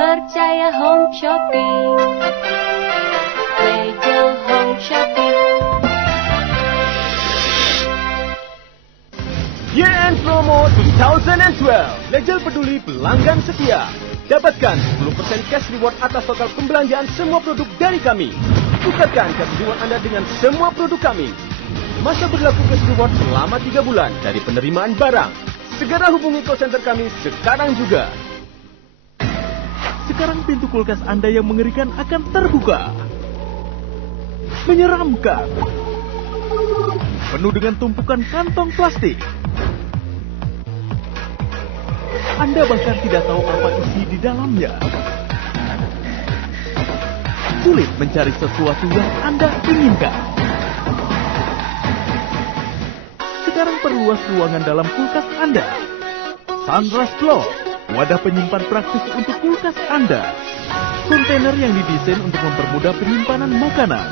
Percaya Home Shopping. Lejo Home Shopping. Year-end Promo 2012. Legel peduli pelanggan setia. Dapatkan 10% cash reward atas total pembelanjaan semua produk dari kami. Tukarkan cash reward Anda dengan semua produk kami. Masa berlaku cash reward selama 3 bulan dari penerimaan barang. Segera hubungi call center kami sekarang juga. Sekarang pintu kulkas Anda yang mengerikan akan terbuka. Menyeramkan. Penuh dengan tumpukan kantong plastik. Anda bahkan tidak tahu apa isi di dalamnya. Sulit mencari sesuatu yang Anda inginkan. Sekarang perluas ruangan dalam kulkas Anda. Sunrise Block, wadah penyimpan praktis untuk kulkas Anda. Kontainer yang didesain untuk mempermudah penyimpanan makanan.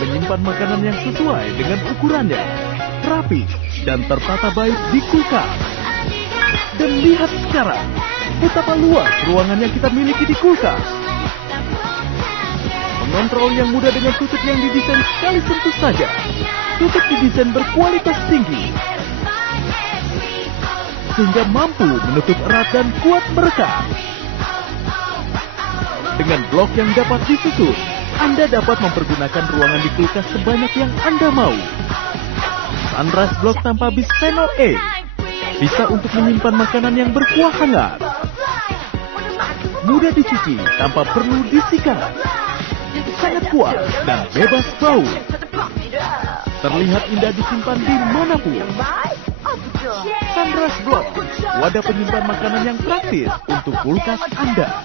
Menyimpan makanan yang sesuai dengan ukurannya, rapi, dan tertata baik di kulkas. Dan lihat sekarang, betapa luas ruangan yang kita miliki di kulkas. Pengontrol yang mudah dengan tutup yang didesain sekali sentuh saja. Tutup didesain berkualitas tinggi, sehingga mampu menutup erat dan kuat merekat. Dengan blok yang dapat disusun, Anda dapat mempergunakan ruangan di kulkas sebanyak yang Anda mau. Sunrise Block tanpa bisphenol A bisa untuk menyimpan makanan yang berkuah hangat. Mudah dicuci tanpa perlu disikat. Sangat kuat dan bebas bau. Terlihat indah disimpan di manapun. Sunrise Block, wadah penyimpan makanan yang praktis untuk kulkas Anda.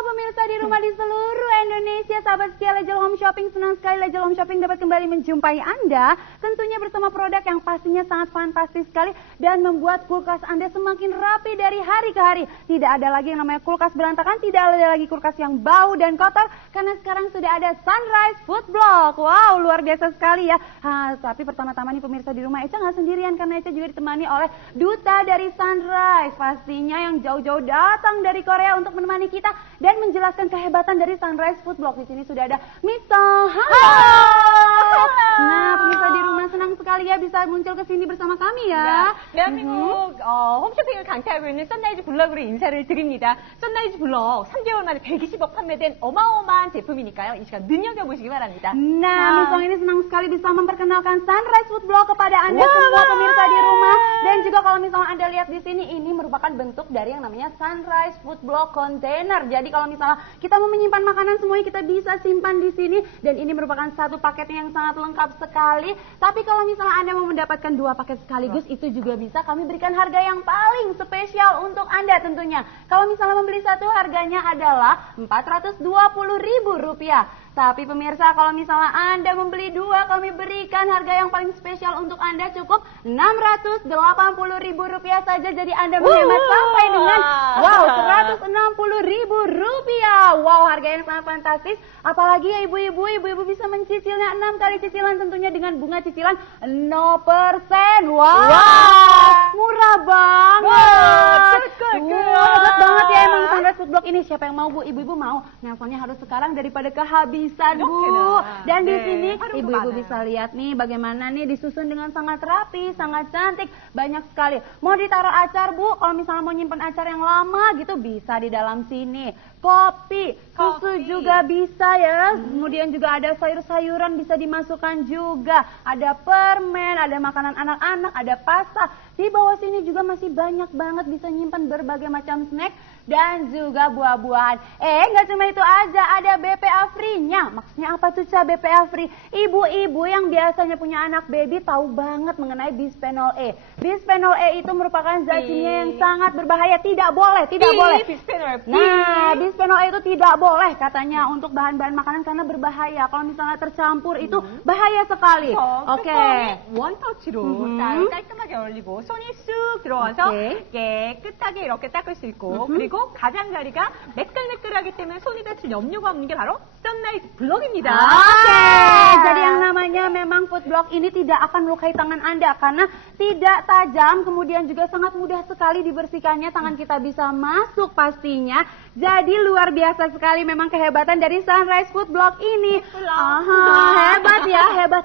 Pemirsa di rumah di seluruh Indonesia, sahabat setia Legel Home Shopping, senang sekali Legel Home Shopping dapat kembali menjumpai Anda, tentunya bersama produk yang pastinya sangat fantastis sekali dan membuat kulkas Anda semakin rapi dari hari ke hari. Tidak ada lagi yang namanya kulkas berantakan, tidak ada lagi kulkas yang bau dan kotor, karena sekarang sudah ada Sunrise Food Block. Wow, luar biasa sekali ya. Tapi pertama-tama nih pemirsa di rumah, Eca nggak sendirian, karena Eca juga ditemani oleh duta dari Sunrise, pastinya yang jauh-jauh datang dari Korea untuk menemani kita dan menjelaskan kehebatan dari Sunrise Food Block. Di sini sudah ada Miso. Halo. Nah, pemirsa di rumah senang sekali ya bisa muncul ke sini bersama kami ya. 대한민국 홈쇼핑을 강타하고 있는 선라이즈 블럭으로 인사를 드립니다. 선라이즈 블럭 3개월 만에 120억 판매된 어마어마한 제품이니까요. 이 시간 눈여겨보시기 바랍니다. Nah, Misong ini senang sekali bisa memperkenalkan Sunrise Food Block kepada Anda semua pemirsa di rumah. Dan juga kalau misalnya Anda lihat di sini, ini merupakan bentuk dari yang namanya Sunrise Food Block Container. Jadi kalau misalnya kita mau menyimpan makanan semuanya kita bisa simpan di sini. Dan ini merupakan satu paket yang sangat lengkap sekali. Tapi kalau misalnya Anda mau mendapatkan 2 paket sekaligus, itu juga bisa kami berikan harga yang paling spesial untuk Anda tentunya. Kalau misalnya membeli satu, harganya adalah Rp420.000. Tapi pemirsa, kalau misalnya Anda membeli 2, kami berikan harga yang paling spesial untuk Anda cukup Rp680.000 saja. Jadi Anda menghemat sampai dengan Rp160.000. Wow, harga yang sangat fantastis. Apalagi ya ibu-ibu bisa mencicilnya 6 kali cicilan tentunya dengan bunga cicilan 0%. Wow, murah banget. Hebat banget ya emang Sunrise Food Block ini. Siapa yang mau Bu? Ibu-ibu mau? Nelponnya harus sekarang daripada kehabisan Bu. Dan di sini ibu-ibu bisa lihat nih bagaimana nih disusun dengan sangat rapi, sangat cantik, banyak sekali. Mau ditaruh acar Bu, kalau misalnya mau nyimpen acar yang lama gitu bisa di dalam sini. Kopi, susu juga bisa ya. Kemudian juga ada sayur-sayuran bisa dimasukkan juga. Ada permen, ada makanan anak-anak, ada pasta. Di bawah sini juga masih banyak banget bisa nyimpan berbagai macam snack dan juga buah-buahan. Nggak cuma itu aja, ada BPA Free-nya. Maksudnya apa tuh BPA Free? Ibu-ibu yang biasanya punya anak baby tahu banget mengenai bisphenol A. Bisphenol A itu merupakan zat kimia yang sangat berbahaya. Tidak boleh. bisphenol B. Nah, bisphenol A itu tidak boleh katanya untuk bahan-bahan makanan karena berbahaya. Kalau misalnya tercampur itu bahaya sekali. Oke. 원터치로 깔끔하게 얼리고 손이 쑥 들어와서 깨끗하게 이렇게 닦을 수 있고 그리고 가장자리가 매끌매끌하기 때문에 손이 다칠 염려가 없는 게 바로 선라이즈 블럭입니다. Oke, jadi yang namanya memang food block ini tidak akan melukai tangan Anda karena tidak tajam, kemudian juga sangat mudah sekali dibersihkannya, tangan kita bisa masuk pastinya. Jadi luar biasa sekali memang kehebatan dari Sunrise Food Block ini. Hebat ya, hebat.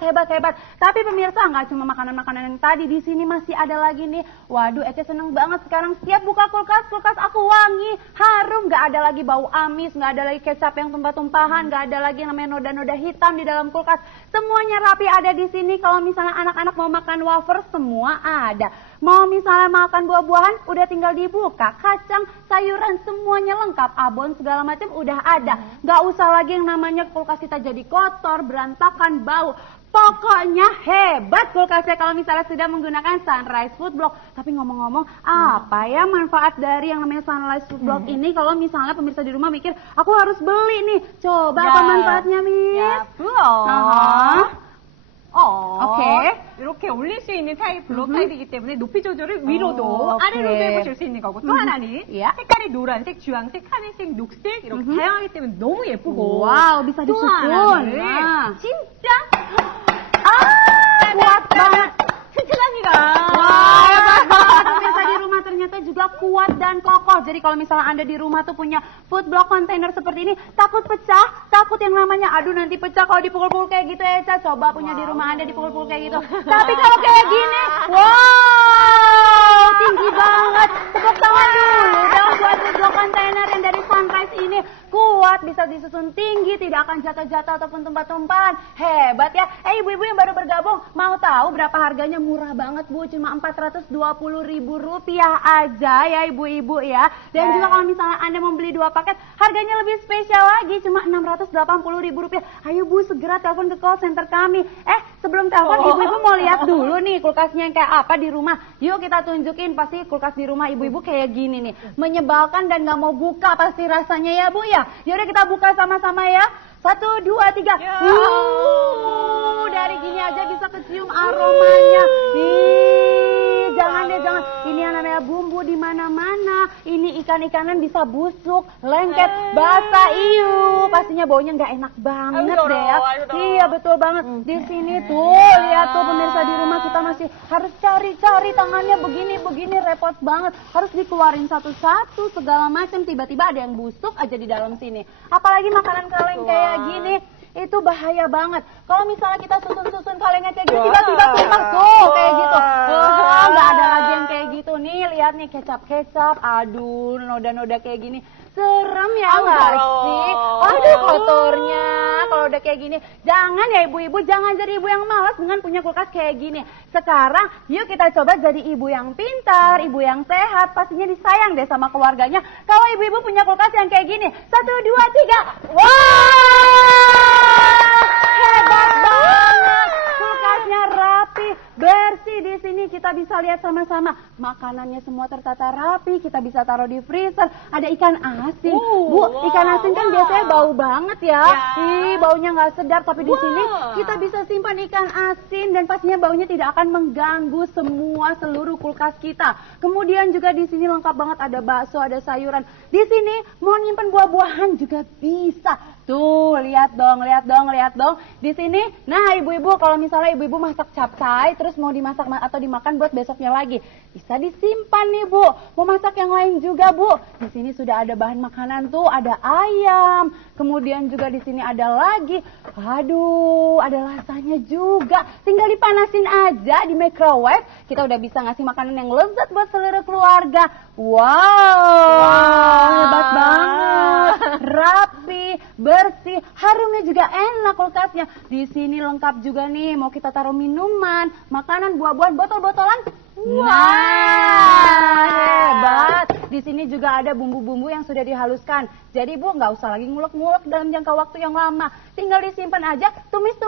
Tapi pemirsa, nggak cuma makanan-makanan yang tadi, di sini masih ada lagi nih. Waduh, Ece seneng banget sekarang setiap buka kulkas aku wangi, harum, nggak ada lagi bau amis, nggak ada lagi kecap yang tumpah-tumpahan, nggak ada lagi yang namanya noda-noda hitam di dalam kulkas. Semuanya rapi ada di sini. Kalau misalnya anak-anak mau makan wafer, semua ada. Mau misalnya makan buah-buahan, udah tinggal dibuka. Kacang, sayuran, semuanya lengkap. Abon segala macam udah ada. Nggak usah lagi yang namanya kulkas kita jadi kotor, berantakan, bau. Pokoknya hebat kulkasnya kalau misalnya sudah menggunakan Sunrise Food Block. Tapi ngomong-ngomong, apa ya manfaat dari yang namanya Sunrise Food Block ini? Kalau misalnya pemirsa di rumah mikir, aku harus beli nih. Coba apa manfaatnya, Mir? 야, 블럭. 이렇게 올릴 수 있는 블럭 타입이기 때문에 높이 조절을 위로도 아래로도 해보실 수 있는 거고 또 하나는 색깔이 노란색, 주황색, 하늘색, 녹색 이렇게 다양하기 때문에 너무 예쁘고 와우, bisa 또 disukun. 하나는 진짜 kuat banget. 튼튼합니다. Wah, hebat banget. Pemirsa di rumah ternyata juga kuat dan kokoh. Jadi kalau misalnya Anda di rumah tuh punya food block container seperti ini, takut pecah, takut yang namanya aduh nanti pecah kalau dipukul-pukul kayak gitu ya, Ca. Coba punya di rumah Anda dipukul-pukul kayak gitu. Tapi kalau kayak gini, wow, tinggi banget. Tepuk tangan dulu dong buat food block container yang dari Sunrise ini. Kuat, bisa disusun tinggi, tidak akan jatuh-jatuh ataupun tumpah-tumpahan. Hebat ya. Ibu-ibu yang baru bergabung, mau tahu berapa harganya? Murah banget, Bu. Cuma Rp420.000 aja ya, ibu-ibu ya. Dan juga kalau misalnya Anda membeli 2 paket, harganya lebih spesial lagi, cuma Rp680.000. Ayo, Bu, segera telepon ke call center kami. Sebelum telepon, ibu-ibu mau lihat dulu nih kulkasnya yang kayak apa di rumah. Yuk kita tunjukin, pasti kulkas di rumah ibu-ibu kayak gini nih. Menyebalkan dan nggak mau buka pasti rasanya ya, Bu ya. Yaudah kita buka sama-sama ya. 1, 2, 3. Dari gini aja bisa kecium aromanya. Jangan deh, jangan. Ini yang namanya bumbu di mana-mana. Ini ikan-ikanan bisa busuk, lengket, basah, pastinya baunya nggak enak banget deh ya. Iya betul banget. Di sini tuh, lihat tuh pemirsa di rumah kita masih harus cari-cari tangannya begini repot banget. Harus dikeluarin satu-satu segala macam. Tiba-tiba ada yang busuk aja di dalam sini. Apalagi makanan kaleng kayak gini. Itu bahaya banget. Kalau misalnya kita susun-susun kalengnya kayak gini, tiba-tiba tumpah tuh kayak gitu. Nggak ada lagi yang kayak gitu nih. Lihat nih kecap-kecap, aduh noda-noda kayak gini. Serem ya nggak sih? Aduh kotornya. Kalau udah kayak gini, jangan ya ibu-ibu, jangan jadi ibu yang malas dengan punya kulkas kayak gini. Sekarang yuk kita coba jadi ibu yang pintar, ibu yang sehat, pastinya disayang deh sama keluarganya. Kalau ibu-ibu punya kulkas yang kayak gini, 1, 2, 3, hebat banget, kulkasnya rapi, bersih. Di sini kita bisa lihat sama-sama, makanannya semua tertata rapi, kita bisa taruh di freezer. Ada ikan asin, Bu, ikan asin kan biasanya bau banget ya. Baunya nggak sedap, tapi di sini kita bisa simpan ikan asin dan pastinya baunya tidak akan mengganggu seluruh kulkas kita. Kemudian juga di sini lengkap banget, ada bakso, ada sayuran. Di sini mau nyimpan buah-buahan juga bisa. Tuh, lihat dong. Di sini, nah ibu-ibu kalau misalnya ibu-ibu masak capcay terus mau dimasak atau dimakan buat besoknya lagi, bisa disimpan nih, Bu. Mau masak yang lain juga, Bu. Di sini sudah ada bahan makanan tuh, ada ayam. Kemudian juga di sini ada lagi. Aduh, ada lasanya juga. Tinggal dipanasin aja di microwave. Kita udah bisa ngasih makanan yang lezat buat seluruh keluarga. Wow, hebat banget. Rapi, bersih, harumnya juga enak kulkasnya. Di sini lengkap juga nih, mau kita taruh minuman, makanan, buah-buahan, botol-botolan. Wah, hebat. di sini juga ada bumbu-bumbu yang sudah dihaluskan. Jadi Bu, nggak usah lagi ngulek-ngulek dalam jangka waktu yang lama. Tinggal disimpan aja, tumis,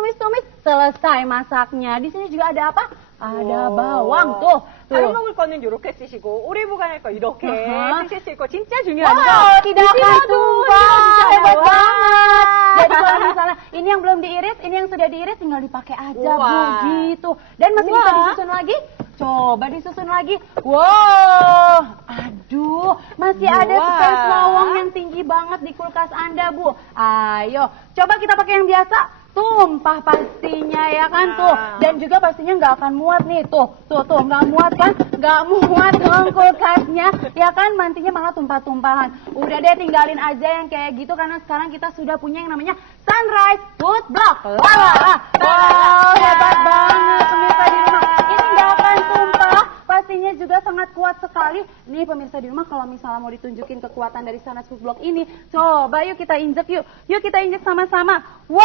selesai masaknya. Di sini juga ada apa? Ada bawang tuh. 다른 먹을 거는 이렇게 쓰시고 오리브가 날 거 이렇게 쓰실 수 있고 진짜 Wow, 중요하죠. tidak akan tumpah. Hebat banget. Jadi kalau misalnya ini yang belum diiris, ini yang sudah diiris tinggal dipakai aja Bu, gitu. Dan masih bisa disusun lagi. Coba disusun lagi. Wow, aduh, masih ada space lawang yang tinggi banget di kulkas Anda Bu. Ayo, coba kita pakai yang biasa. Tumpah pastinya ya kan tuh. Dan juga pastinya nggak akan muat nih tuh nggak muat kan? Nggak muat dong kulkasnya. Ya kan nantinya malah tumpah-tumpahan. Udah deh tinggalin aja yang kayak gitu karena sekarang kita sudah punya yang namanya Sunrise Food Block. Wow, hebat banget pemirsa di rumah. Ini nggak akan tumpah. Pastinya juga sangat kuat sekali. Nih pemirsa di rumah kalau misalnya mau ditunjukin kekuatan dari Sunrise Food Block ini, coba yuk kita injek yuk. Yuk kita injek sama-sama. Wow,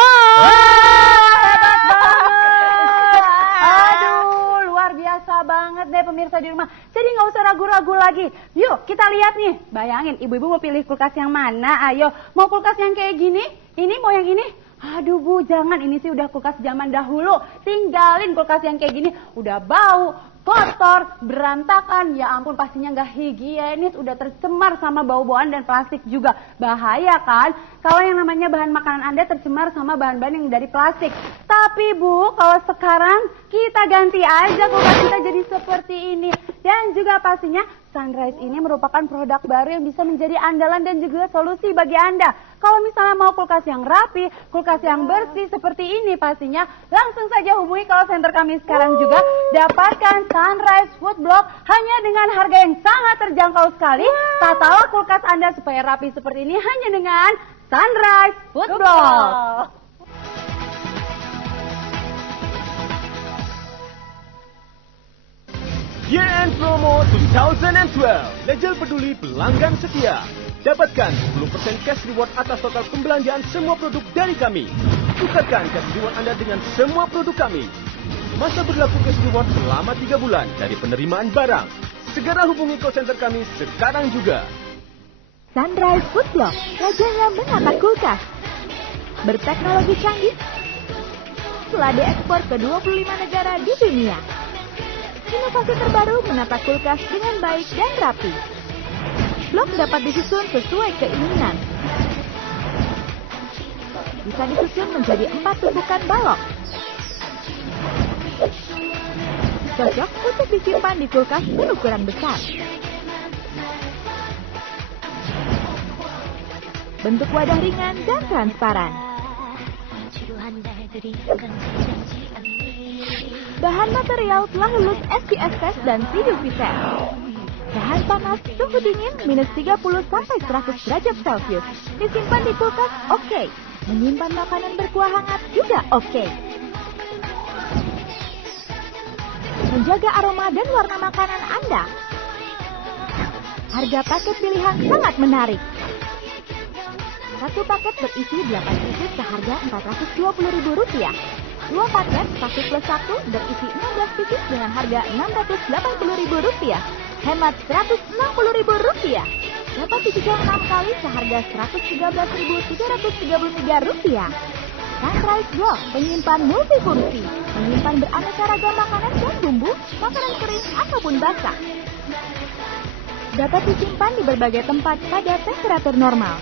hebat banget. Aduh, luar biasa banget deh pemirsa di rumah. Jadi nggak usah ragu-ragu lagi. Yuk kita lihat nih. Bayangin ibu-ibu mau pilih kulkas yang mana? Ayo, mau kulkas yang kayak gini? Ini mau yang ini? Aduh Bu, jangan. Ini sih udah kulkas zaman dahulu. Tinggalin kulkas yang kayak gini. Udah bau, kotor, berantakan, ya ampun pastinya nggak higienis, udah tercemar sama bau-bauan dan plastik juga. Bahaya kan kalau yang namanya bahan makanan Anda tercemar sama bahan-bahan yang dari plastik. Tapi Bu, kalau sekarang kita ganti aja kulkas kita jadi seperti ini. Dan juga pastinya Sunrise ini merupakan produk baru yang bisa menjadi andalan dan juga solusi bagi Anda. Kalau misalnya mau kulkas yang rapi, kulkas yang bersih seperti ini pastinya, langsung saja hubungi call center kami sekarang juga. Dapatkan Sunrise Food Block hanya dengan harga yang sangat terjangkau sekali. Tatalah kulkas Anda supaya rapi seperti ini hanya dengan Sunrise Food Block. YN Promo 2012 Legel Peduli Pelanggan Setia. Dapatkan 10% cash reward atas total pembelanjaan semua produk dari kami. Tukarkan cash reward Anda dengan semua produk kami. Masa berlaku cash reward selama 3 bulan dari penerimaan barang. Segera hubungi call center kami sekarang juga. Sunrise Food Block, rajanya menata kulkas. Berteknologi canggih, telah diekspor ke 25 negara di dunia. Inovasi terbaru menata kulkas dengan baik dan rapi. Blok dapat disusun sesuai keinginan. Bisa disusun menjadi 4 tumpukan balok. Cocok untuk disimpan di kulkas berukuran besar. Bentuk wadah ringan dan transparan. Bahan material telah lulus SPF test dan UV test. Tahan panas, suhu dingin minus 30 sampai 100 derajat Celcius. Disimpan di kulkas oke. Menyimpan makanan berkuah hangat juga oke. Menjaga aroma dan warna makanan Anda. Harga paket pilihan sangat menarik. Satu paket berisi 8 pieces seharga Rp420.000. 2 paket 1 plus 1 berisi 16 pieces dengan harga Rp680.000. Hemat Rp160.000. Dapat dicicil 6 kali seharga Rp113.333. Sunrise Block, penyimpan multifungsi, menyimpan beraneka ragam makanan dan bumbu, makanan kering ataupun basah. Dapat disimpan di berbagai tempat pada temperatur normal.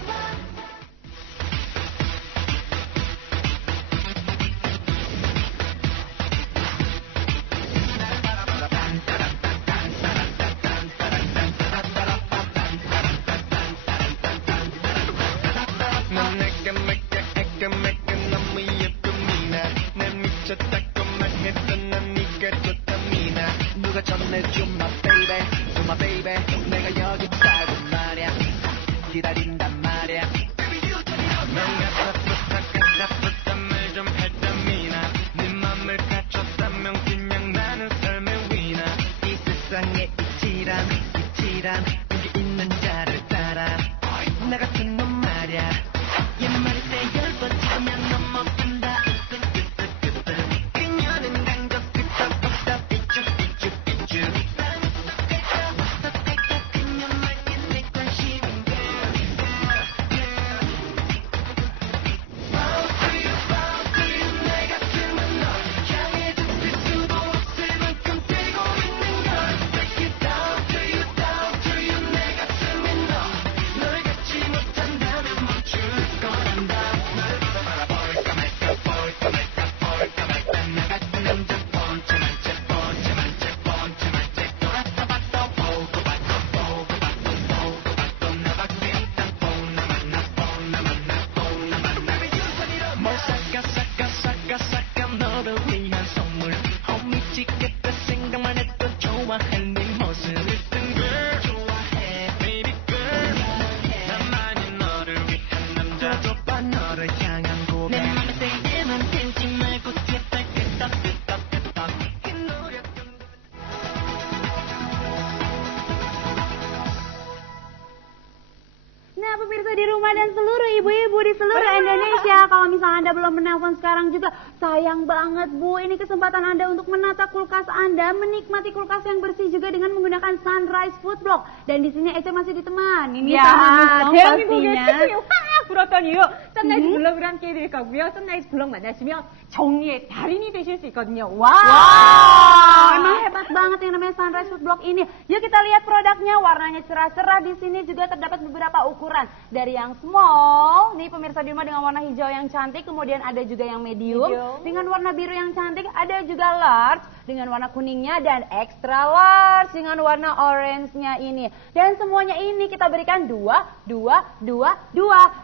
Mama dan seluruh ibu-ibu di seluruh Indonesia. Kalau misalnya Anda belum menelpon sekarang juga, sayang banget Bu. Ini kesempatan Anda untuk menata kulkas Anda, menikmati kulkas yang bersih juga dengan menggunakan Sunrise Food Block. Dan di sini Eca masih ditemani nih sama Miss Long 대한민국의 pastinya. 태풍이 확 불었던 이유 선라이즈 블럭을 함께 해드릴 거고요. 선라이즈 블럭 만나시면 정리의 달인이 되실 수 있거든요. Wow, emang hebat banget yang namanya Sunrise Food Block ini. Yuk kita lihat produknya, warnanya cerah-cerah. Di sini juga terdapat beberapa ukuran. Dari yang small, nih pemirsa di rumah dengan warna hijau yang cantik. Kemudian ada juga yang medium, dengan warna biru yang cantik. Ada juga large dengan warna kuningnya dan extra large dengan warna orange-nya ini. Dan semuanya ini kita berikan 2.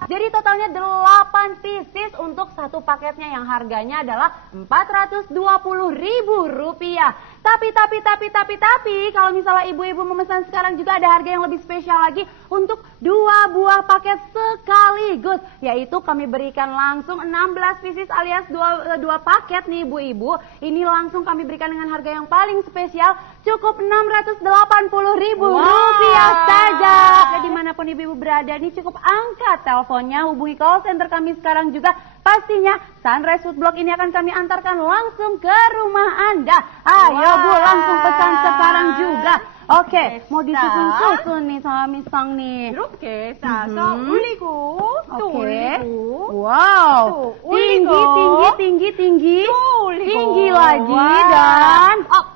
Jadi totalnya 8 pieces untuk satu paketnya yang harganya adalah Rp420.000. Tapi kalau misalnya ibu-ibu memesan sekarang juga ada harga yang lebih spesial lagi untuk 2 buah paket sekaligus, yaitu kami berikan langsung 16 pieces alias 2 paket nih ibu-ibu. Ini langsung kami berikan dengan harga yang paling spesial, cukup Rp680.000 saja. Jadi dimanapun ibu-ibu berada nih cukup angkat teleponnya, hubungi call center kami sekarang juga. Pastinya Sunrise Food Block ini akan kami antarkan langsung ke rumah Anda. Ayo Bu, langsung pesan sekarang juga. Oke, mau disusun-susun nih sama Miss Song nih. 이렇게 싸서 올리고 또 Oke. 올리고 Wow, 또 올리고 tinggi, 또 올리고 tinggi lagi 와. dan 업.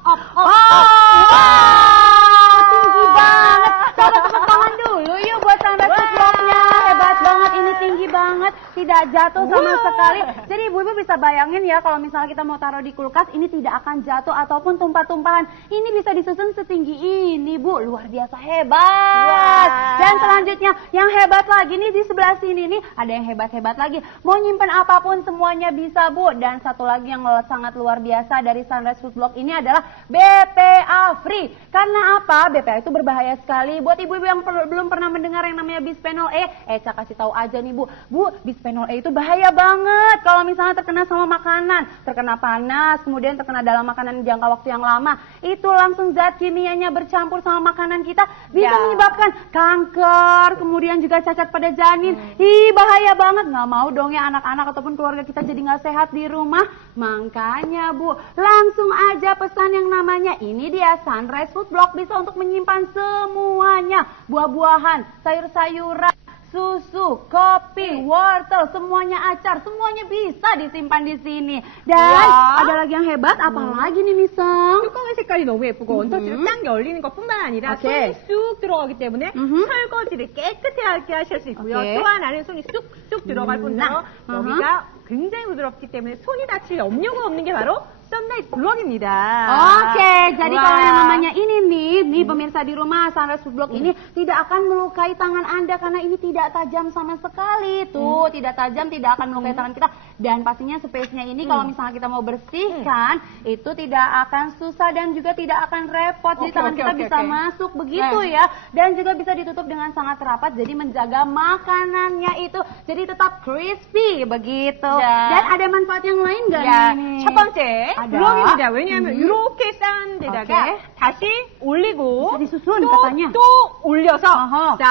tinggi banget. Coba tepuk tangan dulu yuk buat Sunrise Food Block-nya. Hebat banget, ini tinggi banget, tidak jatuh sama sekali. Jadi ibu-ibu bisa bayangin ya kalau misalnya kita mau taruh di kulkas, ini tidak akan jatuh ataupun tumpah-tumpahan. Ini bisa disusun setinggi ini Bu, luar biasa hebat. Dan selanjutnya yang hebat lagi nih di sebelah sini nih, ada yang hebat-hebat lagi. Mau nyimpen apapun semuanya bisa Bu. Dan satu lagi yang sangat luar biasa dari Sunrise Food Block ini adalah BPA free. Karena apa? BPA itu berbahaya sekali. Buat ibu-ibu yang belum pernah mendengar yang namanya bisphenol E, Eca kasih tahu aja nih Bu. Bu, bisphenol E itu bahaya banget kalau misalnya terkena sama makanan, terkena panas, kemudian terkena dalam makanan jangka waktu yang lama. Itu langsung zat kimianya bercampur sama makanan kita, bisa menyebabkan kanker, kemudian juga cacat pada janin. Ih, bahaya banget. Nggak mau dong ya anak-anak ataupun keluarga kita jadi nggak sehat di rumah. Makanya Bu, langsung aja pesan yang namanya ini dia Sunrise Food Block, bisa untuk menyimpan semuanya. Buah-buahan, sayur-sayuran, susu, kopi, wortel, semuanya acar, semuanya bisa disimpan di sini. Dan ada lagi yang hebat, apalagi nih Misong? 뚜껑의 색깔이 너무 예쁘고 원터치로 딱 열리는 것뿐만 아니라 오케이. 손이 쑥 들어가기 때문에 설거지를 깨끗하게 하실 수 있고요. 오케이. 또 하나는 손이 쑥쑥 들어갈 뿐더러 여기가 굉장히 부드럽기 때문에 손이 다칠 염려가 없는 게 바로 선라이즈 블럭입니다. Oke, jadi kalau yang namanya ini nih pemirsa di rumah, Sunrise Food Block ini tidak akan melukai tangan Anda karena ini tidak tajam sama sekali. Tuh, tidak tajam, tidak akan melukai tangan kita. Dan pastinya space-nya ini kalau misalnya kita mau bersihkan, itu tidak akan susah dan juga tidak akan repot. Jadi tangan kita bisa masuk begitu ya. Dan juga bisa ditutup dengan sangat rapat, jadi menjaga makanannya itu jadi tetap crispy begitu. Dan ada manfaat yang lain nggak nih? 첫 번째 ada. 블럭입니다. 왜냐하면 이렇게 싼 데다가 다시 올리고 bisa disusun katanya. 또 올려서 어허. 자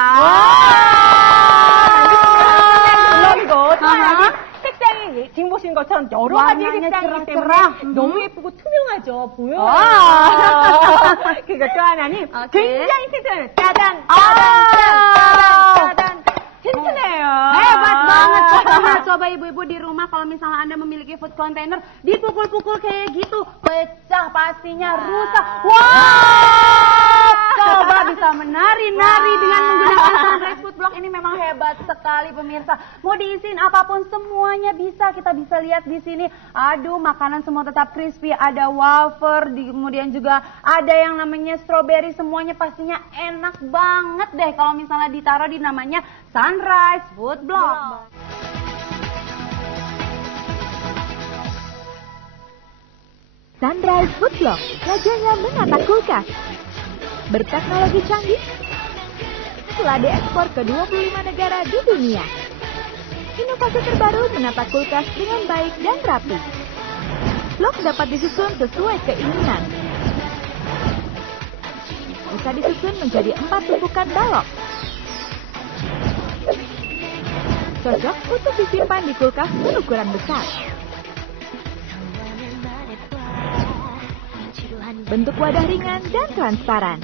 블럭이고 또 하나 색상이 지금 보시는 것처럼 여러 가지 warnanya 색상이기 때문에 cerah-cerah. 너무 예쁘고 투명하죠. 보여요. 그리고 또 하나는 굉장히 튼튼해요. 짜잔 짜잔 튼튼해요. Hebat banget. Coba ibu-ibu di rumah kalau misalnya Anda memiliki food container, dipukul-pukul kayak gitu, pecah pastinya, rusak. Wow! Coba bisa menari-nari dengan menggunakan Sunrise Food Block. Ini memang hebat sekali pemirsa. Mau diisiin apapun semuanya bisa. Kita bisa lihat di sini. Aduh, makanan semua tetap crispy. Ada wafer, kemudian juga ada yang namanya strawberry. Semuanya pastinya enak banget deh kalau misalnya ditaruh di namanya Sunrise Food Block. Sunrise Food Block, rajanya menata kulkas. Berteknologi canggih, telah diekspor ke 25 negara di dunia. Inovasi terbaru menata kulkas dengan baik dan rapi. Blok dapat disusun sesuai keinginan. Bisa disusun menjadi 4 tumpukan balok. cocok untuk disimpan di kulkas berukuran besar. Bentuk wadah ringan dan transparan.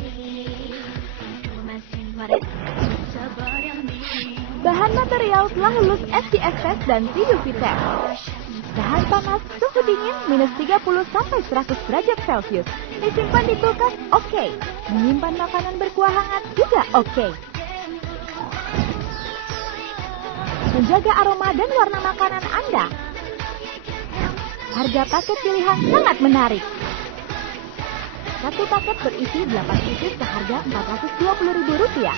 Bahan material telah lulus SPF test dan UV test. Tahan panas, suhu dingin minus 30 sampai 100 derajat Celcius. Disimpan di kulkas oke. Menyimpan makanan berkuah hangat juga oke. Menjaga aroma dan warna makanan Anda. Harga paket pilihan sangat menarik. Satu paket berisi 8 pieces seharga Rp420.000.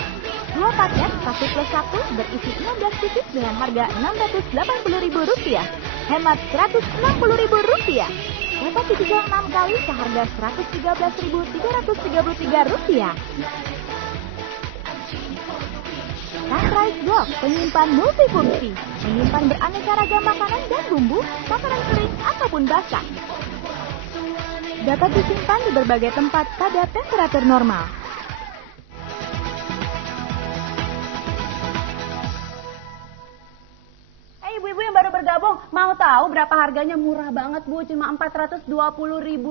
Dua paket 1 plus 1 berisi 16 pieces dengan harga Rp680.000. Hemat Rp160.000. Dapat dicicil 6 kali seharga Rp113.333. Sunrise Block, penyimpan multifungsi, menyimpan beraneka ragam makanan dan bumbu, makanan kering ataupun basah. Dapat disimpan di berbagai tempat pada temperatur normal. Ibu-ibu yang baru bergabung, mau tahu berapa harganya? Murah banget Bu, cuma Rp420.000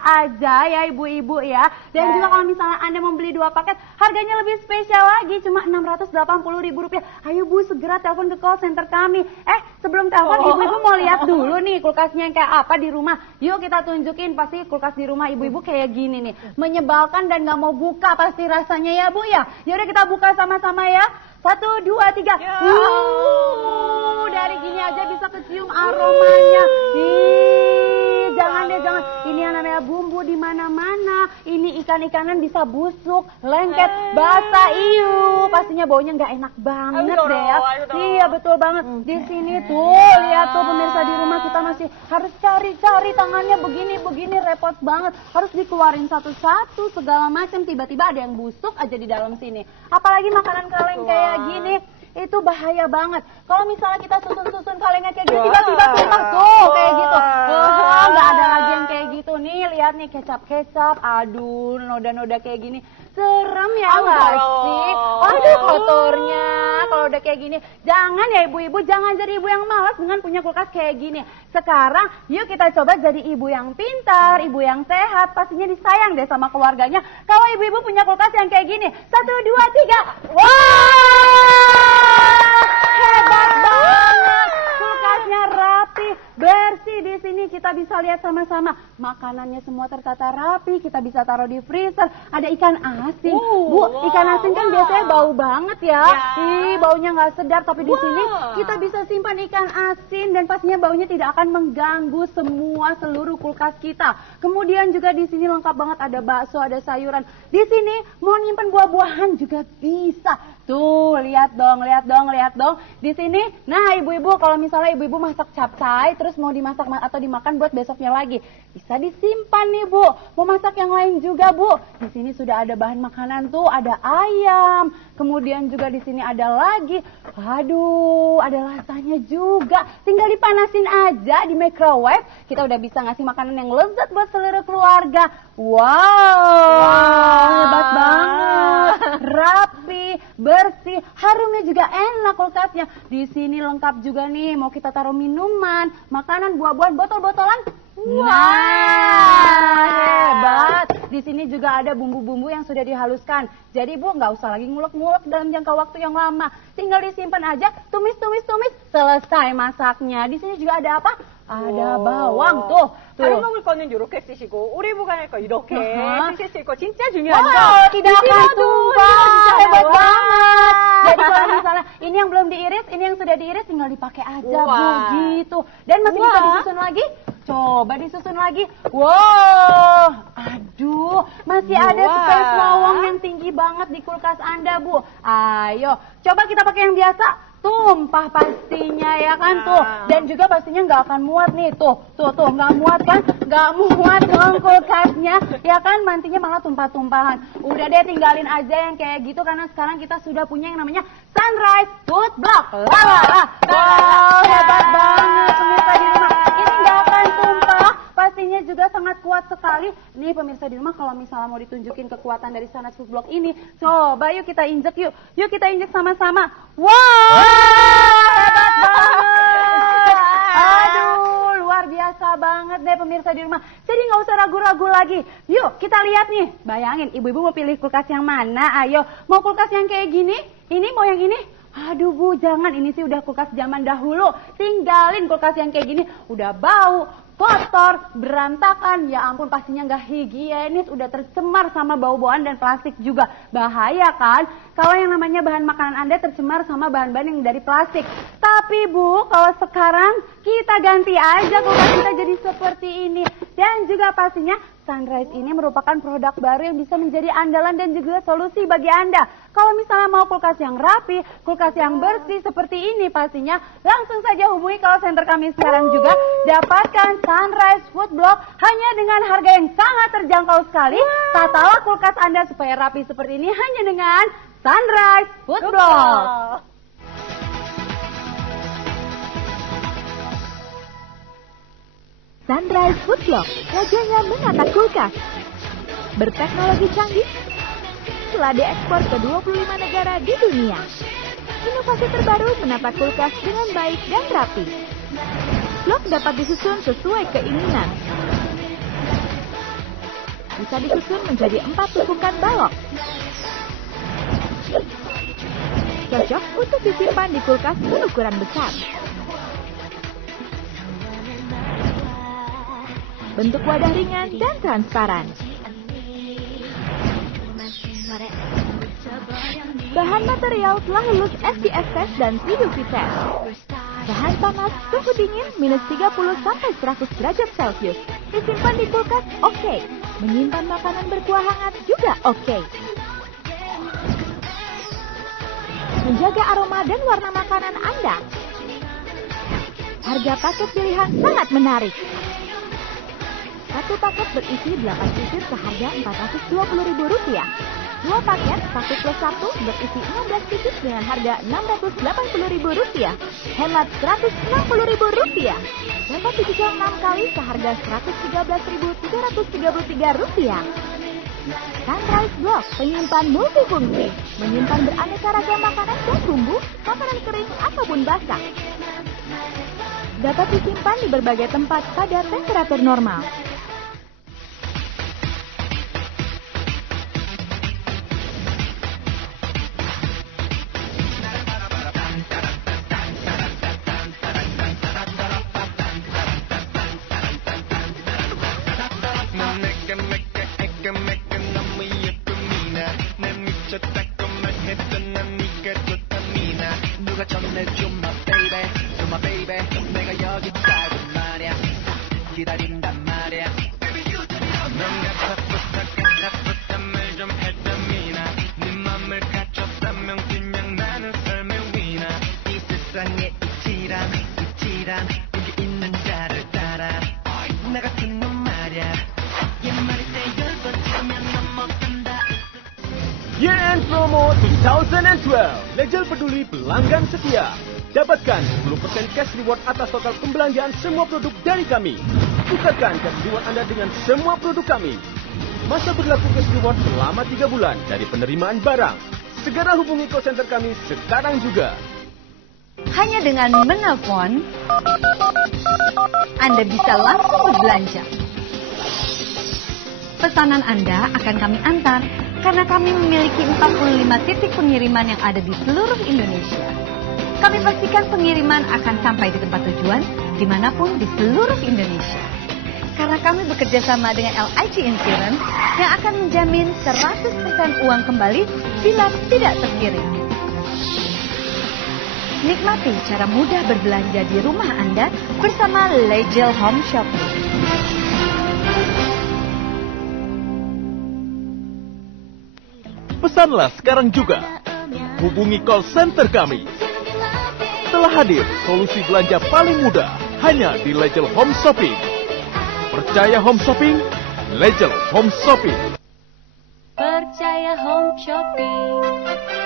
aja ya ibu-ibu ya. Dan juga kalau misalnya Anda membeli 2 paket, harganya lebih spesial lagi, cuma Rp680.000. Ayo Bu, segera telepon ke call center kami. Sebelum telepon, ibu-ibu mau lihat dulu nih kulkasnya yang kayak apa di rumah. Yuk kita tunjukin, pasti kulkas di rumah ibu-ibu kayak gini nih. Menyebalkan dan nggak mau buka pasti rasanya ya Bu ya. Yaudah kita buka sama-sama ya. 1, 2, 3. Dari gini aja bisa kecium aromanya. Jangan deh, jangan. Ini yang namanya bumbu di mana-mana. Ini ikan-ikanan bisa busuk, lengket, basah, pastinya baunya nggak enak banget deh ya. Iya betul banget. Di sini tuh, lihat tuh pemirsa di rumah kita masih harus cari-cari tangannya begini repot banget. Harus dikeluarin satu-satu segala macam. Tiba-tiba ada yang busuk aja di dalam sini. Apalagi makanan kaleng kayak gini. Itu bahaya banget. Kalau misalnya kita susun-susun kalengnya kayak gini, tiba-tiba tumpah tuh kayak gitu. Nggak ada lagi yang kayak gitu nih. Lihat nih kecap-kecap, aduh noda-noda kayak gini. Serem ya nggak sih? Aduh kotornya. Kalau udah kayak gini, jangan ya ibu-ibu, jangan jadi ibu yang malas dengan punya kulkas kayak gini. Sekarang yuk kita coba jadi ibu yang pintar, ibu yang sehat, pastinya disayang deh sama keluarganya. Kalau ibu-ibu punya kulkas yang kayak gini, 1, 2, 3, hebat banget, kulkasnya rapi, bersih. Di sini kita bisa lihat sama-sama makanannya semua tertata rapi. Kita bisa taruh di freezer. Ada ikan asin, Bu. Ikan asin kan biasanya bau banget ya. Baunya nggak sedap. Tapi di sini kita bisa simpan ikan asin dan pastinya baunya tidak akan mengganggu seluruh kulkas kita. Kemudian juga di sini lengkap banget, ada bakso, ada sayuran. Di sini mau nyimpan buah-buahan juga bisa. Tuh, lihat dong. Di sini, nah ibu-ibu kalau misalnya ibu-ibu masak capcay terus mau dimasak atau dimakan buat besoknya lagi, bisa disimpan nih Bu. Mau masak yang lain juga Bu. Di sini sudah ada bahan makanan tuh, ada ayam. Kemudian juga di sini ada lagi, aduh, ada lasanya juga. Tinggal dipanasin aja di microwave, kita udah bisa ngasih makanan yang lezat buat seluruh keluarga. Wow, hebat banget, rapi, bersih, harumnya juga enak kulkasnya. Di sini lengkap juga nih, mau kita taruh minuman, makanan, buah-buahan, botol-botolan. Hebat. Di sini juga ada bumbu-bumbu yang sudah dihaluskan. Jadi Bu nggak usah lagi ngulek-ngulek dalam jangka waktu yang lama. Tinggal disimpan aja, tumis, selesai masaknya. Di sini juga ada apa? Ada bawang tuh. 다른 먹을 거는 이렇게 쓰시고 오리브가 이렇게 쓰실 수 있고 진짜 Wow, 중요한 tidak akan tumpah. Hebat banget. Jadi kalau misalnya ini yang belum diiris, ini yang sudah diiris, tinggal dipakai aja Bu gitu. Dan masih bisa disusun lagi. Coba disusun lagi. Wow, aduh, masih ada space lowong yang tinggi banget di kulkas Anda Bu. Ayo, coba kita pakai yang biasa. Tumpah pastinya ya kan tuh. Dan juga pastinya nggak akan muat nih tuh nggak muat kan, nggak muat dong kulkasnya ya kan, mantinya malah tumpah-tumpahan. Udah deh tinggalin aja yang kayak gitu karena sekarang kita sudah punya yang namanya Sunrise Food Block. Wow, hebat banget pemirsa di rumah. Ini nggak akan tumpah, pastinya juga sangat kuat sekali. Nih pemirsa di rumah, kalau misalnya mau ditunjukin kekuatan dari Sunrise Food Block ini, coba yuk kita injek yuk kita injek sama-sama. Wow, banget. Aduh, luar biasa banget deh pemirsa di rumah. Jadi nggak usah ragu-ragu lagi. Yuk kita lihat nih. Bayangin ibu-ibu mau pilih kulkas yang mana? Ayo, mau kulkas yang kayak gini? Ini mau yang ini? Aduh Bu, jangan. Ini sih udah kulkas zaman dahulu. Tinggalin kulkas yang kayak gini. Udah bau, kotor, berantakan. Ya ampun, pastinya nggak higienis. Udah tercemar sama bau-bauan dan plastik juga. Bahaya kan? Kalau yang namanya bahan makanan Anda tercemar sama bahan-bahan yang dari plastik. Tapi Bu, kalau sekarang kita ganti aja kulkas kita jadi seperti ini. Dan juga pastinya Sunrise ini merupakan produk baru yang bisa menjadi andalan dan juga solusi bagi Anda. Kalau misalnya mau kulkas yang rapi, kulkas yang bersih seperti ini pastinya, langsung saja hubungi call center kami sekarang juga. Dapatkan Sunrise Food Block hanya dengan harga yang sangat terjangkau sekali. Tatalah kulkas Anda supaya rapi seperti ini hanya dengan Sunrise Food Block. Sunrise Food Block, rajanya menata kulkas. Berteknologi canggih, telah diekspor ke 25 negara di dunia. Inovasi terbaru menata kulkas dengan baik dan rapi. Blok dapat disusun sesuai keinginan. Bisa disusun menjadi 4 tumpukan balok. Cocok untuk disimpan di kulkas berukuran besar. Bentuk wadah ringan dan transparan. Bahan material telah lulus SGS test dan PDUFI test. Tahan panas, suhu dingin minus 30 sampai 100 derajat Celcius. Disimpan di kulkas oke. Menyimpan makanan berkuah hangat juga oke. Menjaga aroma dan warna makanan Anda. Harga paket pilihan sangat menarik. Satu paket berisi 8 pieces seharga Rp420.000. 2 paket 1 plus 1 berisi 16 pieces dengan harga Rp680.000. Hemat Rp160.000. Dapat dicicil 6 kali seharga Rp113.333. Sunrise Block, penyimpan multifungsi, menyimpan beraneka ragam makanan dan bumbu, makanan kering ataupun basah. Dapat disimpan di berbagai tempat pada temperatur normal. Year-end Promo 2012 Legel Peduli Pelanggan Setia. Dapatkan 10% cash reward atas total pembelanjaan semua produk dari kami. Tukarkan cash reward Anda dengan semua produk kami. Masa berlaku cash reward selama 3 bulan dari penerimaan barang. Segera hubungi call center kami sekarang juga. Hanya dengan menelpon, Anda bisa langsung berbelanja. Pesanan Anda akan kami antar karena kami memiliki 45 titik pengiriman yang ada di seluruh Indonesia. Kami pastikan pengiriman akan sampai di tempat tujuan dimanapun di seluruh Indonesia. Karena kami bekerja sama dengan LIC Insurance yang akan menjamin 100% uang kembali bila tidak terkirim. Nikmati cara mudah berbelanja di rumah Anda bersama Legel Home Shopping. Pesanlah sekarang juga. Hubungi call center kami. Telah hadir solusi belanja paling mudah hanya di Legel Home Shopping. Percaya home shopping? Legel Home Shopping. Percaya home shopping.